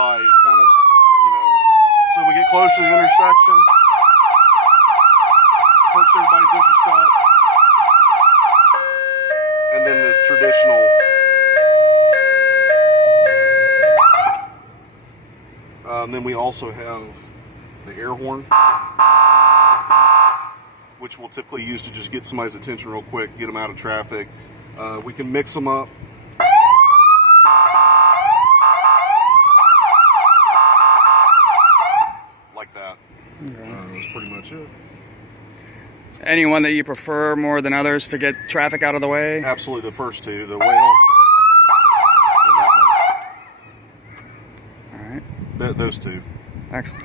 by. It kind of, so we get close to the intersection, perks everybody's interest up, and then the traditional and then we also have the air horn, which we'll typically use to just get somebody's attention real quick, get them out of traffic. We can mix them up. Like that. Okay. That's pretty much it. Anyone that you prefer more than others to get traffic out of the way? Absolutely, the first two, the whale and that All right. one. Those two. Excellent.